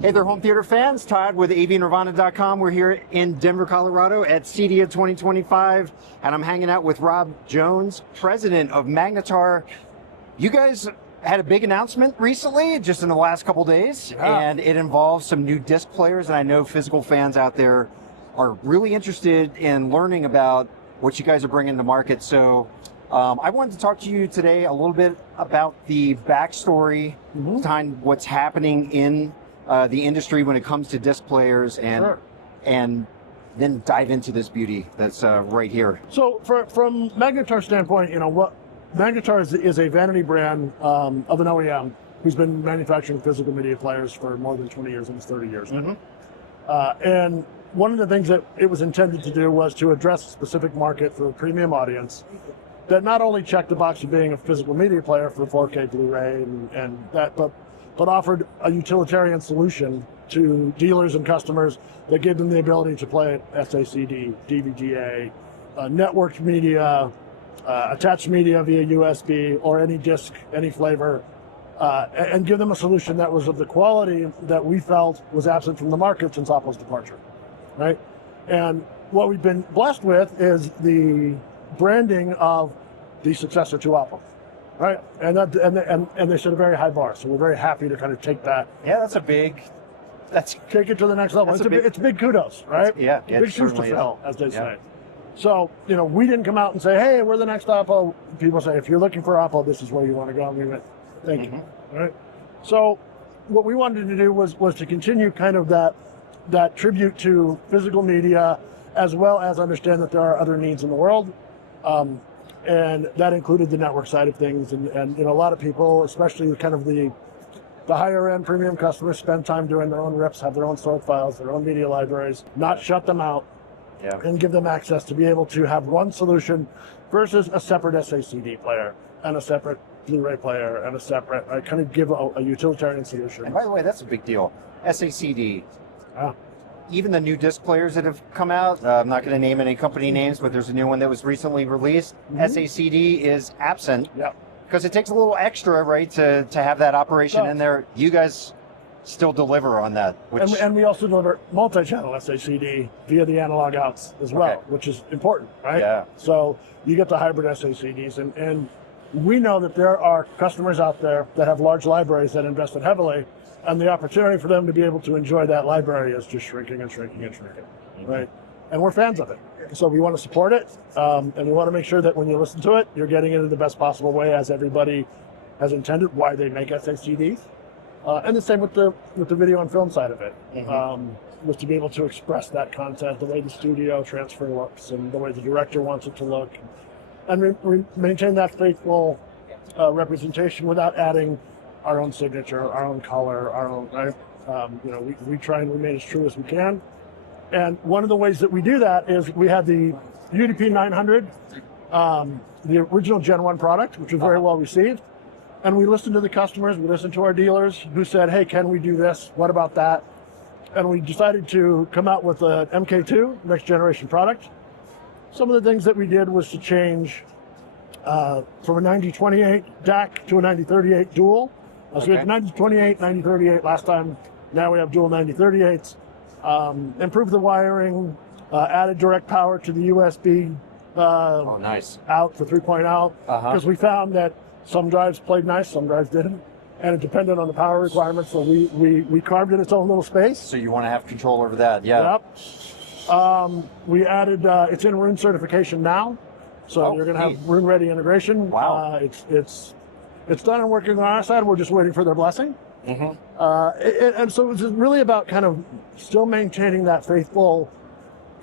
Hey there, home theater fans. Todd with avnirvana.com. We're here in Denver, Colorado at CEDIA 2025, and I'm hanging out with Rob Jones, president of Magnetar. You guys had a big announcement recently, just in the last couple days, and it involves some new disc players, and I know physical fans out there are really interested in learning about what you guys are bringing to market. So I wanted to talk to you today a little bit about the backstory behind what's happening in the industry when it comes to disc players, and then dive into this beauty that's right here. So from Magnetar's standpoint, you know, what Magnetar is a vanity brand of an OEM who's been manufacturing physical media players for more than 20 years, almost 30 years. And one of the things that it was intended to do was to address a specific market for a premium audience that not only checked the box of being a physical media player for 4K Blu-ray and that, but offered a utilitarian solution to dealers and customers that gave them the ability to play SACD, DVGA, networked media, attached media via USB or any disc, any flavor, and give them a solution that was of the quality that we felt was absent from the market since Apple's departure, right? And what we've been blessed with is the branding of the successor to Apple. Right, and they set a very high bar, so we're very happy to kind of take that. Yeah, take it to the next level. It's big kudos, right? Big shoes to fill, as they say. So, you know, we didn't come out and say, hey, we're the next Apple. People say, if you're looking for Apple, this is where you want to go. And we went, thank you. All right. So what we wanted to do was to continue kind of that tribute to physical media, as well as understand that there are other needs in the world. And that included the network side of things. And you know, a lot of people, especially kind of the higher end premium customers, spend time doing their own rips, have their own stored files, their own media libraries, not shut them out, and give them access to be able to have one solution versus a separate SACD player and a separate Blu-ray player and a separate, kind of give a utilitarian solution. And by the way, that's a big deal. SACD. Even the new disc players that have come out, I'm not going to name any company names, but there's a new one that was recently released. SACD is absent because it takes a little extra, right, to have that operation in there. You guys still deliver on that. And we also deliver multi-channel SACD via the analog outs as well, which is important, right? Yeah. So you get the hybrid SACDs, and we know that there are customers out there that have large libraries that invested heavily, and the opportunity for them to be able to enjoy that library is just shrinking and shrinking and shrinking, right? And we're fans of it. So we want to support it, and we want to make sure that when you listen to it, you're getting it in the best possible way as everybody has intended, why they make SACDs. And the same with the video and film side of it, was to be able to express that content, the way the studio transfer looks and the way the director wants it to look. And we maintain that faithful representation without adding our own signature, our own color, our own, right? You know, we try and remain as true as we can. And one of the ways that we do that is we had the UDP-900, the original Gen 1 product, which was very well received. And we listened to the customers, we listened to our dealers who said, hey, can we do this? What about that? And we decided to come out with a MK2, next generation product. Some of the things that we did was to change from a 9028 DAC to a 9038 dual. So we had 9028, 9038 last time. Now we have dual 9038s. Improved the wiring, added direct power to the USB out for 3.0. Because we found that some drives played nice, some drives didn't. And it depended on the power requirements, so we carved in its own little space. So you want to have control over that, we added, it's in Roon certification now. So you're going to have Roon ready integration. Wow. It's done and working on our side. We're just waiting for their blessing. And so it's really about kind of still maintaining that faithful,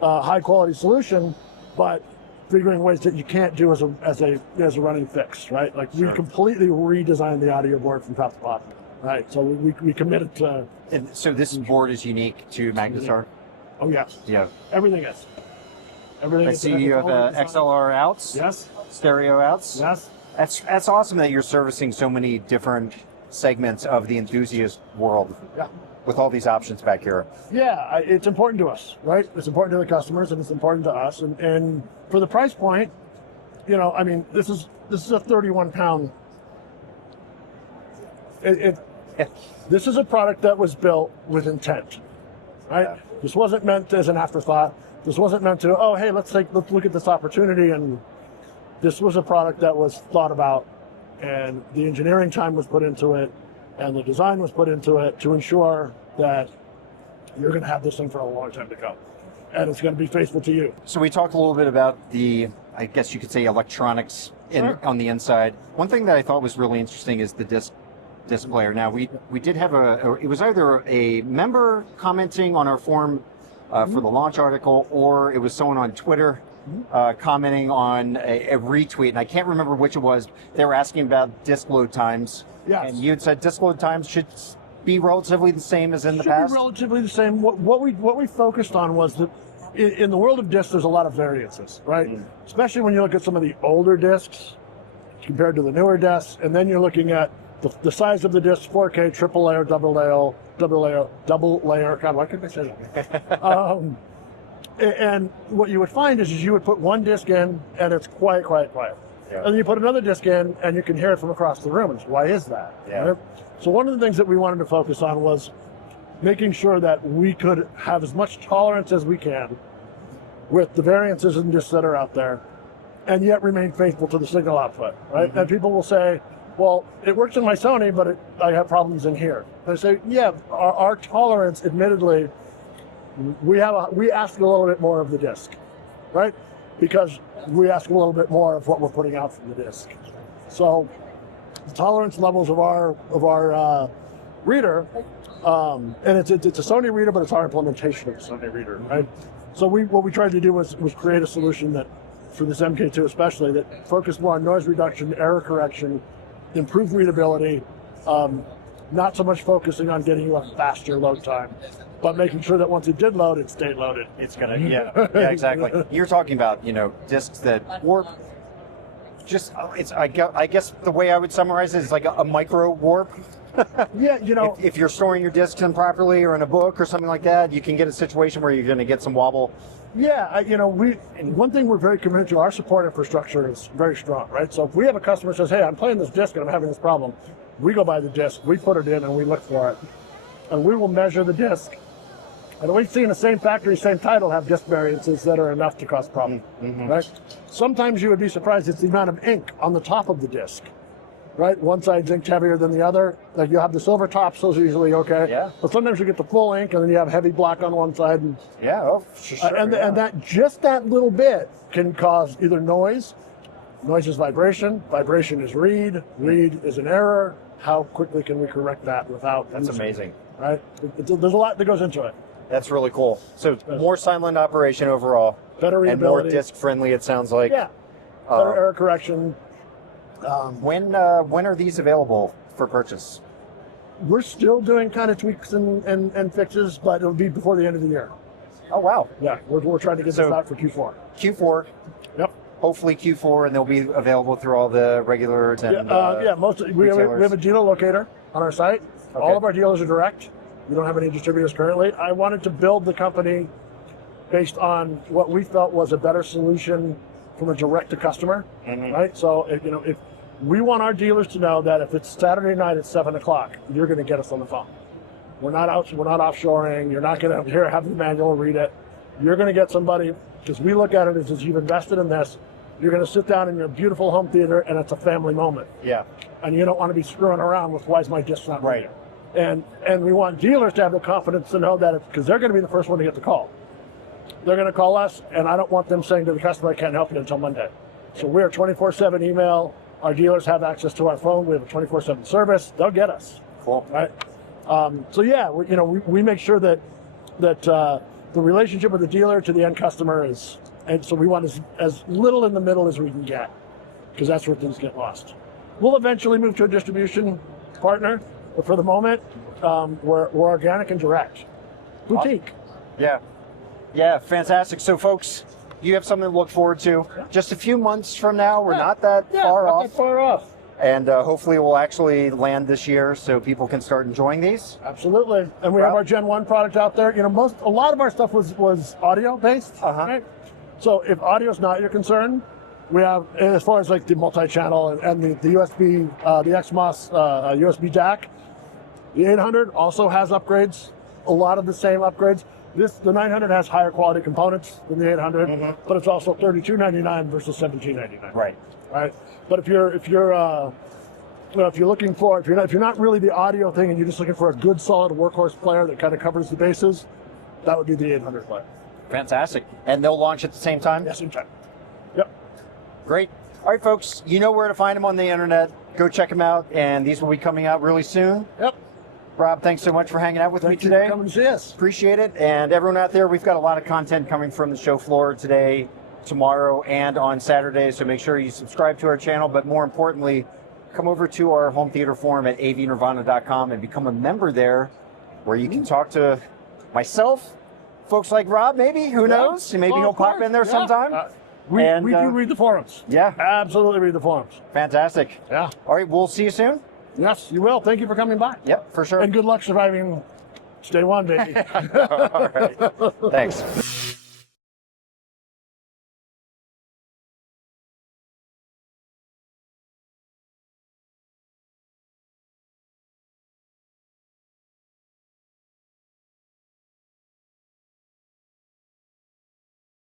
high quality solution, but figuring ways that you can't do as a running fix, right? Like we completely redesigned the audio board from top to bottom, right? So we committed to. And so this board is unique to Magnetar? Oh yes. Yeah. Everything is. Everything. I see you have XLR outs. Yes. Stereo outs. Yes. That's awesome that you're servicing so many different segments of the enthusiast world. With all these options back here. Yeah, it's important to us, right? It's important to the customers and it's important to us. And for the price point, you know, I mean, this is a 31-pound. This is a product that was built with intent, right? Yeah. This wasn't meant as an afterthought. This wasn't meant to, oh, hey, let's look at this opportunity. And this was a product that was thought about, and the engineering time was put into it, and the design was put into it to ensure that you're going to have this thing for a long time to come, and it's going to be faithful to you. So we talked a little bit about the, I guess you could say, electronics on the inside. One thing that I thought was really interesting is the disc player. Now we did have it was either a member commenting on our forum for the launch article, or it was someone on Twitter commenting on a retweet, and I can't remember which it was. They were asking about disk load times. Yes. And you had said disk load times should be relatively the same as in the Should past? be relatively the same. What we focused on was that in the world of discs, there's a lot of variances, right? Especially when you look at some of the older discs compared to the newer discs, and then you're looking at the size of the disc, 4K, triple layer, double layer. God, why couldn't I say that? And what you would find is you would put one disc in, and it's quiet. Yeah. And then you put another disc in, and you can hear it from across the room. And why is that? Yeah. Right? So one of the things that we wanted to focus on was making sure that we could have as much tolerance as we can with the variances in discs that are out there, and yet remain faithful to the signal output, right? And people will say, well, it works in my Sony, but I have problems in here. And I say, yeah, our tolerance, admittedly, we ask a little bit more of the disc, right? Because we ask a little bit more of what we're putting out from the disc. So the tolerance levels of our reader, and it's a Sony reader, but it's our implementation of the Sony reader, right? So what we tried to do was create a solution that, for this MK2 especially, that focused more on noise reduction, error correction, improved readability, not so much focusing on getting you a faster load time, but making sure that once it did load, it stayed loaded. It's gonna, yeah, exactly. You're talking about, discs that warp. Just, I guess the way I would summarize it is like a micro warp. Yeah, if you're storing your discs improperly or in a book or something like that, you can get a situation where you're going to get some wobble. Yeah, one thing we're very committed to, our support infrastructure is very strong, right? So if we have a customer who says, hey, I'm playing this disc and I'm having this problem, we go buy the disc, we put it in, and we look for it. And we will measure the disc. And we've seen the same factory, same title have disc variances that are enough to cause problems, right? Sometimes you would be surprised it's the amount of ink on the top of the disc, right? One side's inked heavier than the other. Like you have the silver tops, those are usually okay. Yeah. But sometimes you get the full ink and then you have heavy black on one side. And, sure. And that little bit can cause either noise. Noise is vibration. Vibration is read. Read is an error. How quickly can we correct that without? That's amazing. Right? There's a lot that goes into it. That's really cool. So more silent operation overall. Better readability. And more disc friendly, it sounds like. Yeah. Better error correction. When are these available for purchase? We're still doing kind of tweaks and fixes, but it'll be before the end of the year. Oh, wow. Yeah, we're trying to get this out for Q4. Q4. Yep. Hopefully Q4, and they'll be available through all the regulars and we have a dealer locator on our site. Okay. All of our dealers are direct. We don't have any distributors currently. I wanted to build the company based on what we felt was a better solution from a direct to customer, right? So if we want our dealers to know that if it's Saturday night at 7 o'clock, you're going to get us on the phone. We're not offshoring. You're not going to have the manual, read it. You're going to get somebody, because we look at it as you've invested in this. You're going to sit down in your beautiful home theater, and it's a family moment. Yeah. And you don't want to be screwing around with why is my disc not reading. And we want dealers to have the confidence to know that, because they're going to be the first one to get the call. They're going to call us, and I don't want them saying to the customer, I can't help you until Monday. So we're 24/7 email. Our dealers have access to our phone. We have a 24/7 service. They'll get us. Cool. Right. So yeah, we make sure that the relationship with the dealer to the end customer is, and so we want as little in the middle as we can get, because that's where things get lost. We'll eventually move to a distribution partner, but for the moment, we're organic and direct. Boutique. Yeah, fantastic. So folks, you have something to look forward to. Just a few months from now, we're not that far off. Not that far off. And hopefully we'll actually land this year so people can start enjoying these. Absolutely. And we have our Gen 1 product out there. A lot of our stuff was audio based. Right? So if audio is not your concern, we have, as far as like the multi-channel and the USB, the XMOS USB DAC, The 800 also has upgrades, a lot of the same upgrades. The 900 has higher quality components than the 800, but it's also $32.99 versus $17.99. Right. Right. But if you're looking for, if you're not really the audio thing and you're just looking for a good solid workhorse player that kind of covers the bases, that would be the 800 player. Fantastic. And they'll launch at the same time? Yes, same time. Yep. Great. All right, folks, you know where to find them on the internet. Go check them out, and these will be coming out really soon. Yep. Rob, thanks so much for hanging out with me Thank you today. for coming to see us. Appreciate it. And everyone out there, we've got a lot of content coming from the show floor today, tomorrow, and on Saturday. So make sure you subscribe to our channel. But more importantly, come over to our home theater forum at avnirvana.com and become a member there, where you can talk to myself, folks like Rob, maybe. Who knows? Maybe he'll pop in there sometime. We do read the forums. Yeah. Absolutely read the forums. Fantastic. Yeah. All right, we'll see you soon. Yes, you will. Thank you for coming by. Yep, for sure. And good luck surviving day one, baby. All right. Thanks.